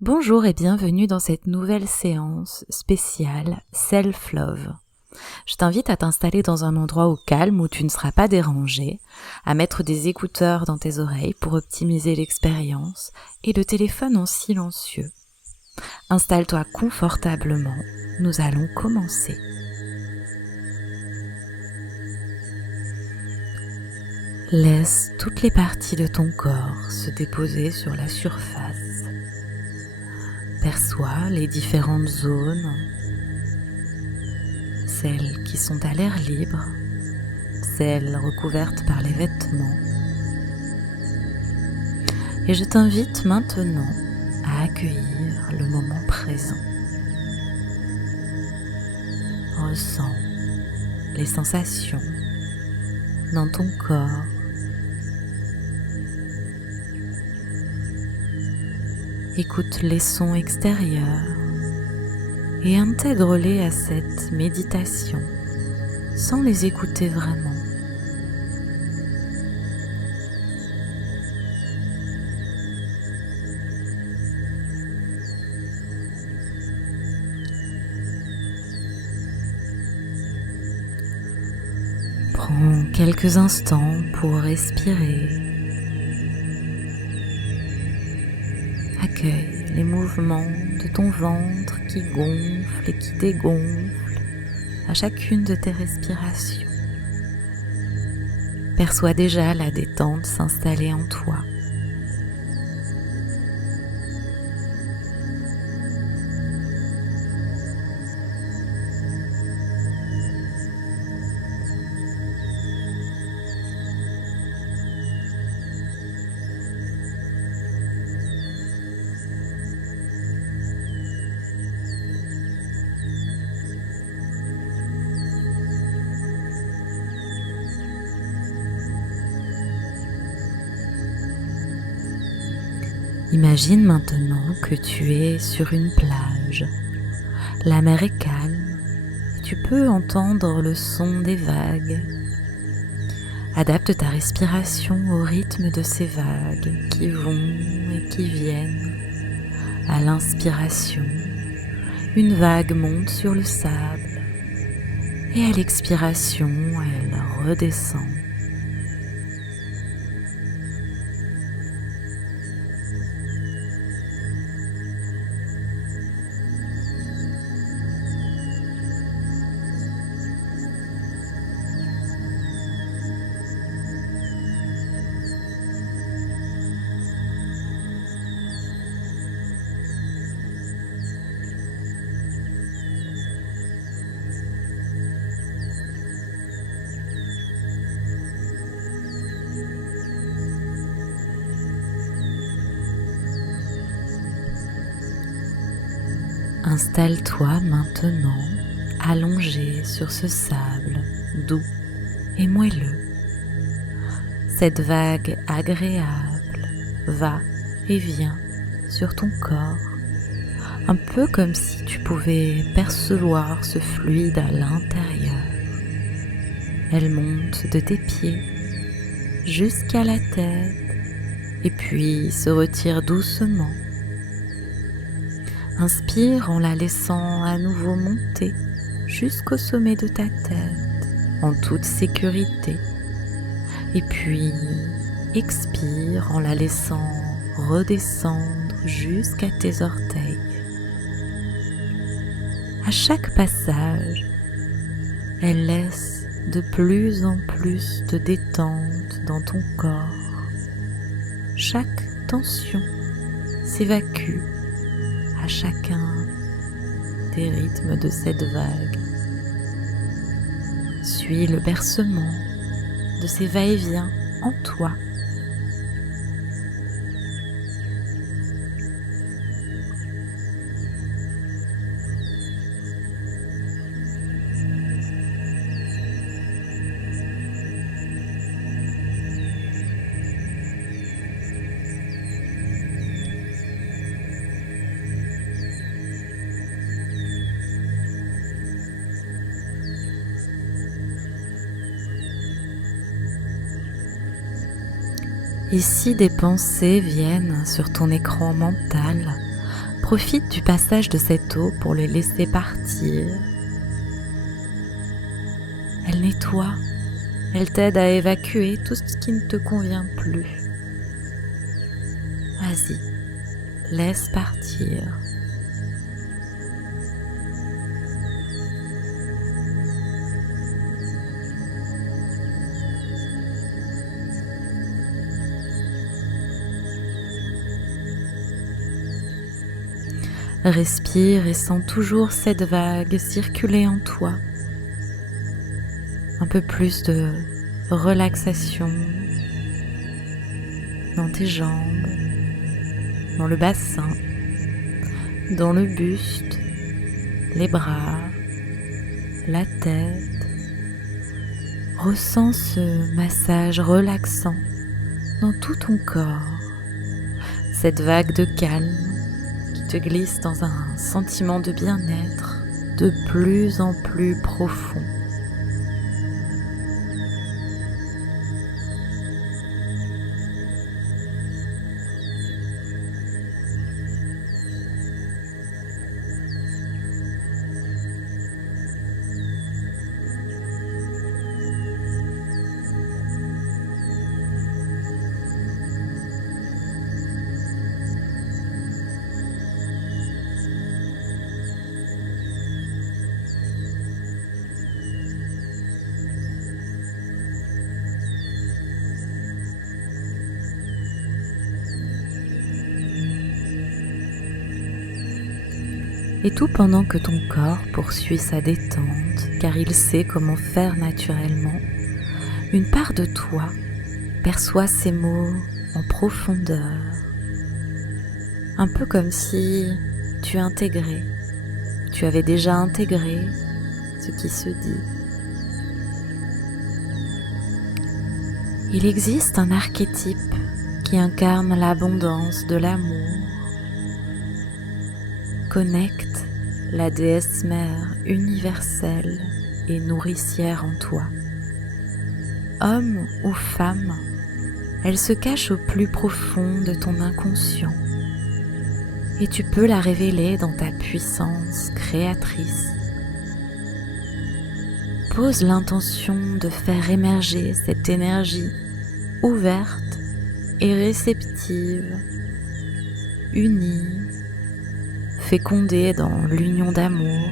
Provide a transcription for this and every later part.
Bonjour et bienvenue dans cette nouvelle séance spéciale Self-Love. Je t'invite à t'installer dans un endroit au calme où tu ne seras pas dérangé, à mettre des écouteurs dans tes oreilles pour optimiser l'expérience et le téléphone en silencieux. Installe-toi confortablement, nous allons commencer. Laisse toutes les parties de ton corps se déposer sur la surface. Perçois les différentes zones, celles qui sont à l'air libre, celles recouvertes par les vêtements. Et je t'invite maintenant à accueillir le moment présent. Ressens les sensations dans ton corps. Écoute les sons extérieurs et intègre-les à cette méditation sans les écouter vraiment. Prends quelques instants pour respirer. Accueille les mouvements de ton ventre qui gonfle et qui dégonfle à chacune de tes respirations. Perçois déjà la détente s'installer en toi. Imagine maintenant que tu es sur une plage. La mer est calme et tu peux entendre le son des vagues. Adapte ta respiration au rythme de ces vagues qui vont et qui viennent. À l'inspiration, une vague monte sur le sable et à l'expiration, elle redescend. Installe-toi maintenant allongé sur ce sable doux et moelleux. Cette vague agréable va et vient sur ton corps, un peu comme si tu pouvais percevoir ce fluide à l'intérieur. Elle monte de tes pieds jusqu'à la tête et puis se retire doucement. Inspire en la laissant à nouveau monter jusqu'au sommet de ta tête en toute sécurité. Et puis expire en la laissant redescendre jusqu'à tes orteils. À chaque passage, elle laisse de plus en plus de détente dans ton corps. Chaque tension s'évacue à chacun des rythmes de cette vague. Suis le bercement de ces va-et-vient en toi. Et si des pensées viennent sur ton écran mental, Profite du passage de cette eau pour le laisser partir. Elle nettoie, elle t'aide à évacuer tout ce qui ne te convient plus. Vas-y, laisse partir. Respire et sens toujours cette vague circuler en toi. Un peu plus de relaxation dans tes jambes, dans le bassin, dans le buste, les bras, la tête. Ressens ce massage relaxant dans tout ton corps, cette vague de calme te glisse dans un sentiment de bien-être de plus en plus profond. Et tout pendant que ton corps poursuit sa détente, car il sait comment faire naturellement, une part de toi perçoit ces mots en profondeur, un peu comme si tu intégrais, tu avais déjà intégré ce qui se dit. Il existe un archétype qui incarne l'abondance de l'amour. Connecte la déesse mère universelle et nourricière en toi. Homme ou femme, elle se cache au plus profond de ton inconscient et tu peux la révéler dans ta puissance créatrice. Pose l'intention de faire émerger cette énergie ouverte et réceptive, unie, fécondée dans l'union d'amour,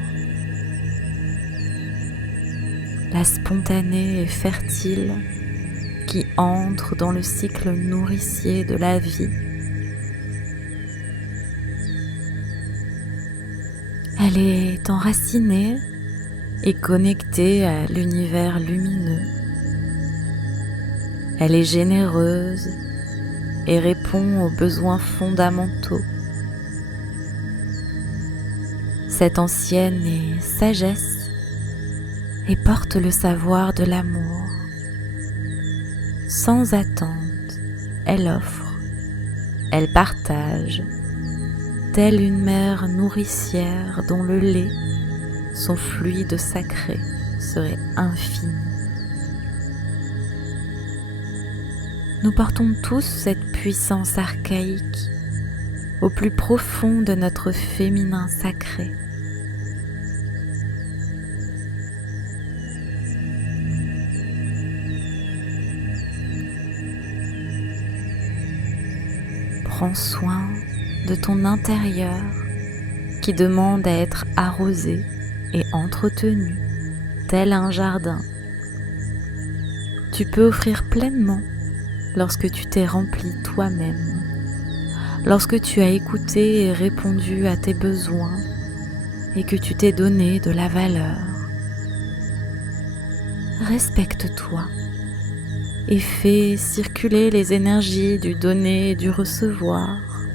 la spontanée et fertile qui entre dans le cycle nourricier de la vie. Elle est enracinée et connectée à l'univers lumineux. Elle est généreuse et répond aux besoins fondamentaux. Cette ancienne est sagesse et porte le savoir de l'amour. Sans attente, elle offre, elle partage, telle une mère nourricière dont le lait, son fluide sacré, serait infini. Nous portons tous cette puissance archaïque au plus profond de notre féminin sacré. Prends soin de ton intérieur qui demande à être arrosé et entretenu, tel un jardin. Tu peux offrir pleinement lorsque tu t'es rempli toi-même, lorsque tu as écouté et répondu à tes besoins et que tu t'es donné de la valeur. Respecte-toi et fais circuler les énergies du donner et du recevoir.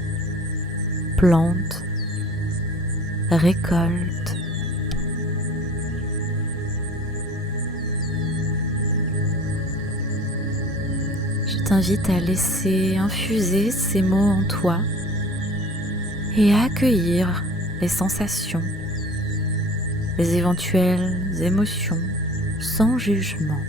Plante, récolte. Je t'invite à laisser infuser ces mots en toi et à accueillir les sensations, les éventuelles émotions sans jugement.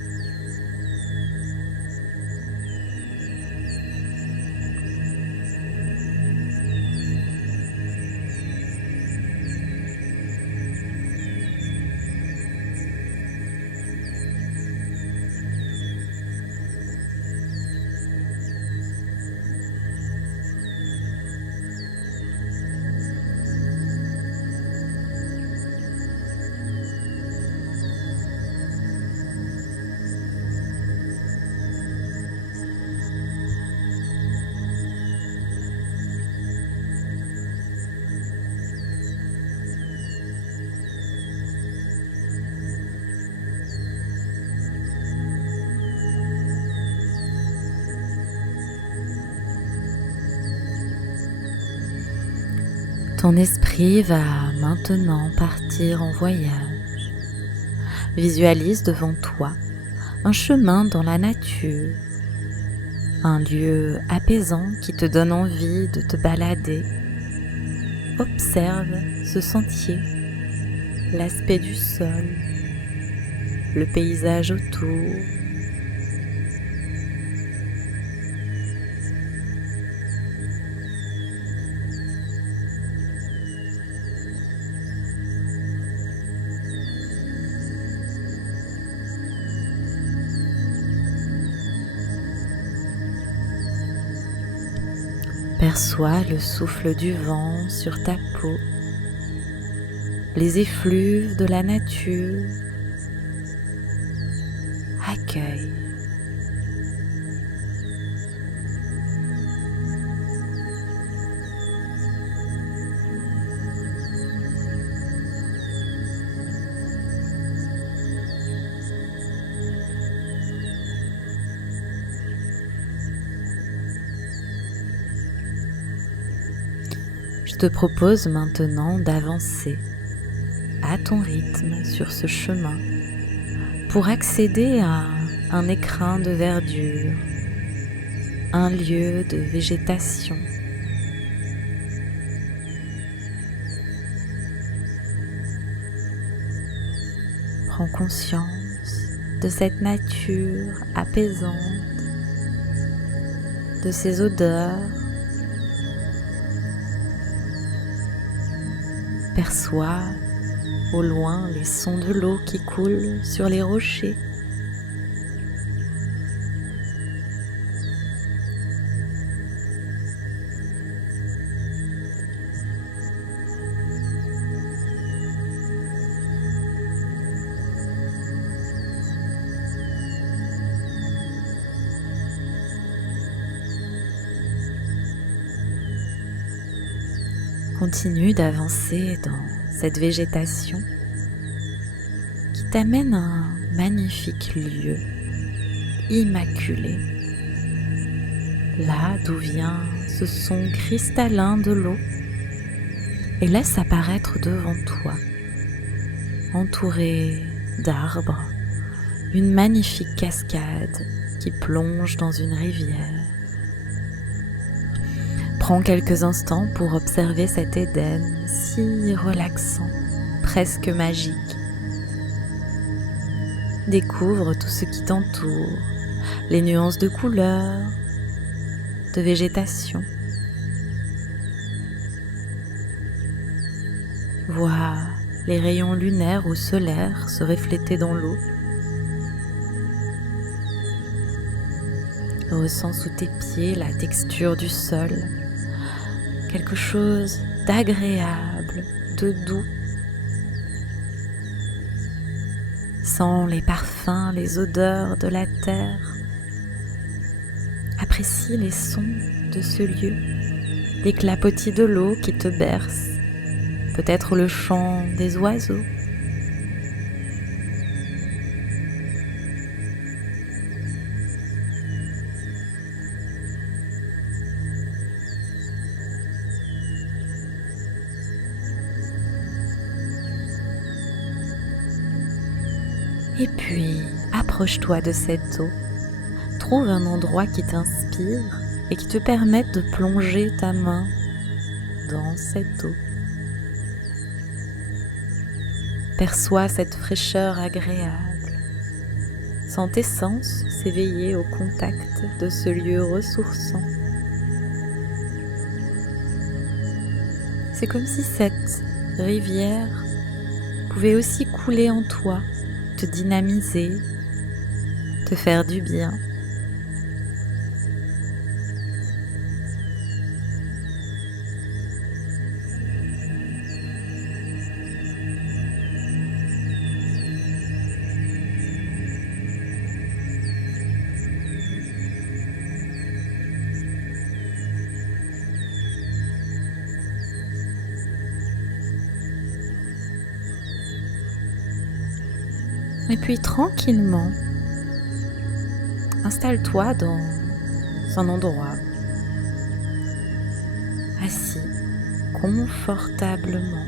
Ton esprit va maintenant partir en voyage. Visualise devant toi un chemin dans la nature, un lieu apaisant qui te donne envie de te balader. Observe ce sentier, l'aspect du sol, le paysage autour. Perçois le souffle du vent sur ta peau, les effluves de la nature. Accueille. Je te propose maintenant d'avancer à ton rythme sur ce chemin pour accéder à un écrin de verdure, un lieu de végétation. Prends conscience de cette nature apaisante, de ses odeurs. Perçois au loin les sons de l'eau qui coule sur les rochers. Continue d'avancer dans cette végétation qui t'amène à un magnifique lieu immaculé, là d'où vient ce son cristallin de l'eau, et laisse apparaître devant toi, entouré d'arbres, une magnifique cascade qui plonge dans une rivière. Prends quelques instants pour observer cet Éden si relaxant, presque magique. Découvre tout ce qui t'entoure, les nuances de couleurs, de végétation. Vois les rayons lunaires ou solaires se refléter dans l'eau. Ressens sous tes pieds la texture du sol. Quelque chose d'agréable, de doux. Sens les parfums, les odeurs de la terre. Apprécie les sons de ce lieu, les clapotis de l'eau qui te bercent, peut-être le chant des oiseaux. Et puis, approche-toi de cette eau. Trouve un endroit qui t'inspire et qui te permette de plonger ta main dans cette eau. Perçois cette fraîcheur agréable. Sens tes sens s'éveiller au contact de ce lieu ressourçant. C'est comme si cette rivière pouvait aussi couler en toi, te dynamiser, te faire du bien. Et puis tranquillement, installe-toi dans un endroit assis, confortablement.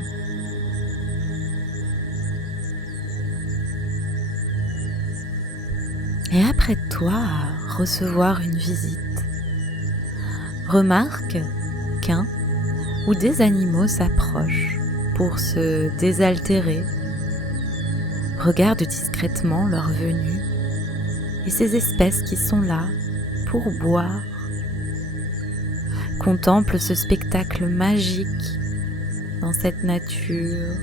Et apprête-toi à recevoir une visite. Remarque qu'un ou des animaux s'approchent pour se désaltérer. Regarde discrètement leur venue et ces espèces qui sont là pour boire. Contemple ce spectacle magique dans cette nature.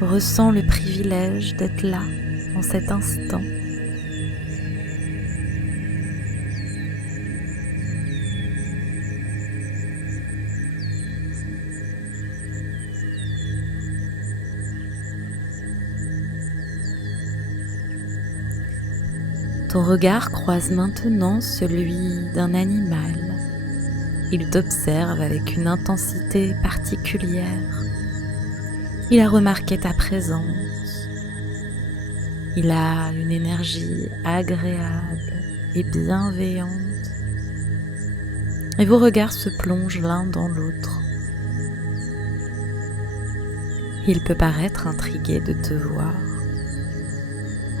Ressens le privilège d'être là en cet instant. Ton regard croise maintenant celui d'un animal. Il t'observe avec une intensité particulière. Il a remarqué ta présence. Il a une énergie agréable et bienveillante. Et vos regards se plongent l'un dans l'autre. Il peut paraître intrigué de te voir.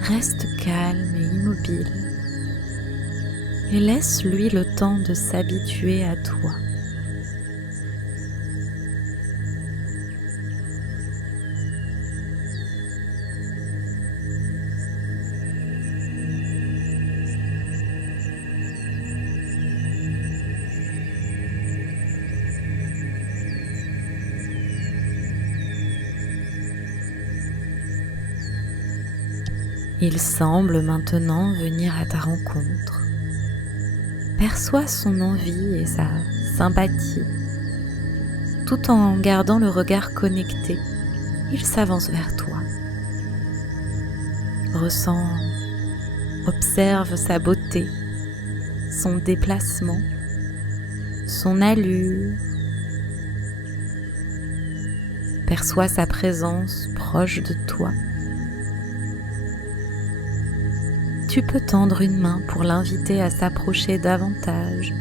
Reste calme et immobile et laisse-lui le temps de s'habituer à toi. Il semble maintenant venir à ta rencontre. Perçois son envie et sa sympathie. Tout en gardant le regard connecté, il s'avance vers toi. Ressens, observe sa beauté, son déplacement, son allure. Perçois sa présence proche de toi. Tu peux tendre une main pour l'inviter à s'approcher davantage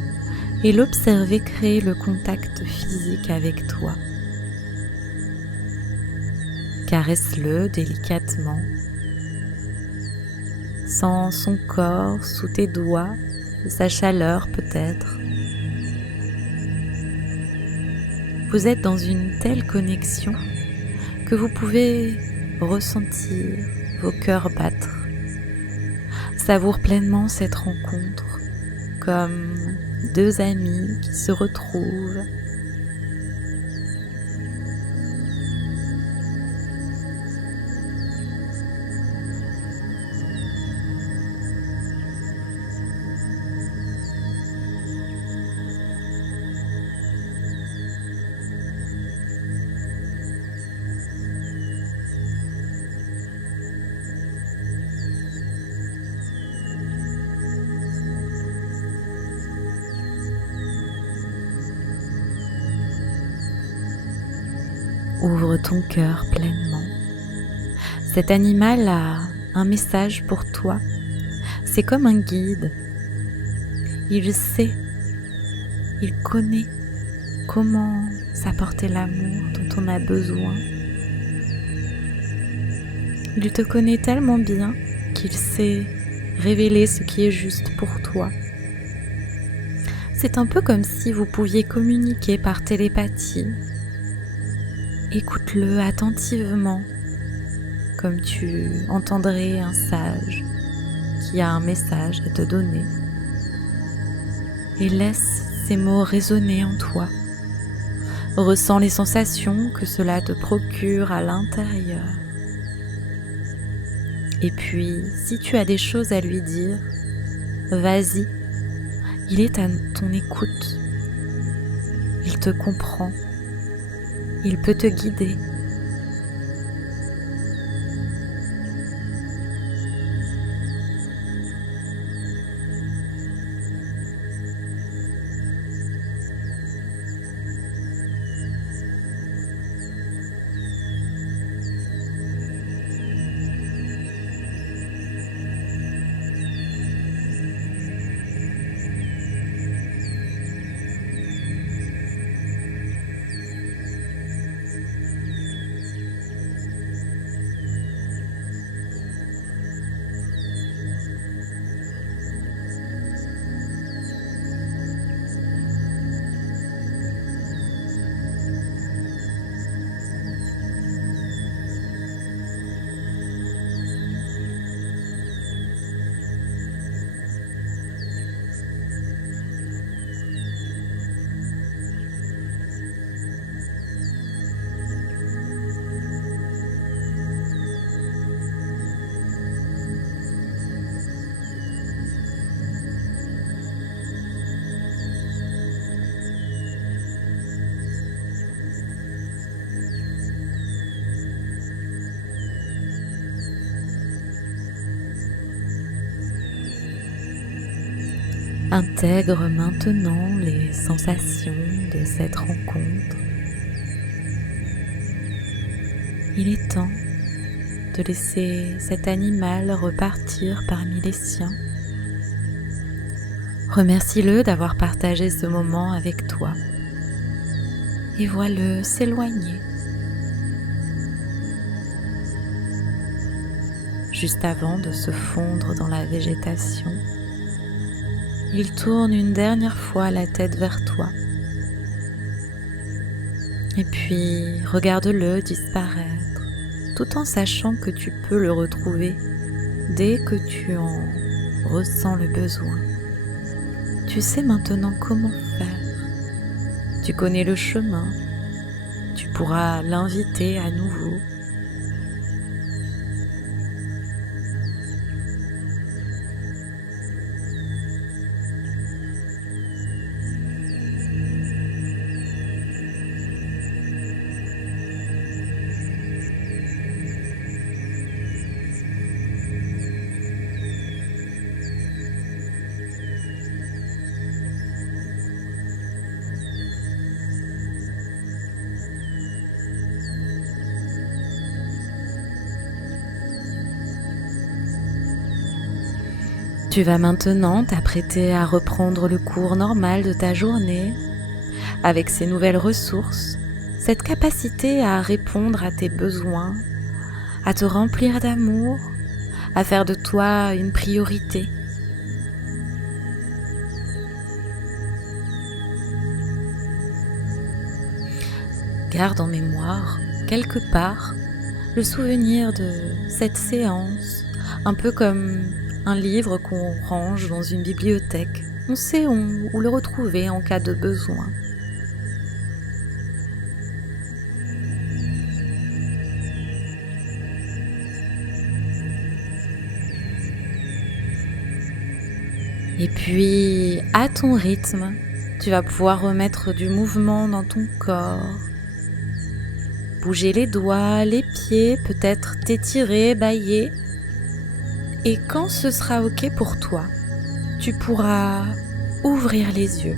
et l'observer créer le contact physique avec toi. Caresse-le délicatement. Sens son corps sous tes doigts, sa chaleur peut-être. Vous êtes dans une telle connexion que vous pouvez ressentir vos cœurs battre. Savoure pleinement cette rencontre comme deux amis qui se retrouvent. Ouvre ton cœur pleinement. Cet animal a un message pour toi. C'est comme un guide. Il sait, il connaît comment s'apporter l'amour dont on a besoin. Il te connaît tellement bien qu'il sait révéler ce qui est juste pour toi. C'est un peu comme si vous pouviez communiquer par télépathie. Écoute-le attentivement, comme tu entendrais un sage qui a un message à te donner. Et laisse ces mots résonner en toi. Ressens les sensations que cela te procure à l'intérieur. Et puis, si tu as des choses à lui dire, vas-y, il est à ton écoute. Il te comprend. Il peut te guider. Intègre maintenant les sensations de cette rencontre. Il est temps de laisser cet animal repartir parmi les siens. Remercie-le d'avoir partagé ce moment avec toi et vois-le s'éloigner. Juste avant de se fondre dans la végétation, il tourne une dernière fois la tête vers toi. Et puis, regarde-le disparaître, tout en sachant que tu peux le retrouver dès que tu en ressens le besoin. Tu sais maintenant comment faire. Tu connais le chemin. Tu pourras l'inviter à nouveau. Tu vas maintenant t'apprêter à reprendre le cours normal de ta journée avec ces nouvelles ressources, cette capacité à répondre à tes besoins, à te remplir d'amour, à faire de toi une priorité. Garde en mémoire, quelque part, le souvenir de cette séance, un peu comme un livre qu'on range dans une bibliothèque. On sait où le retrouver en cas de besoin. Et puis, à ton rythme, tu vas pouvoir remettre du mouvement dans ton corps. Bouger les doigts, les pieds, peut-être t'étirer, bâiller. Et quand ce sera OK pour toi, tu pourras ouvrir les yeux.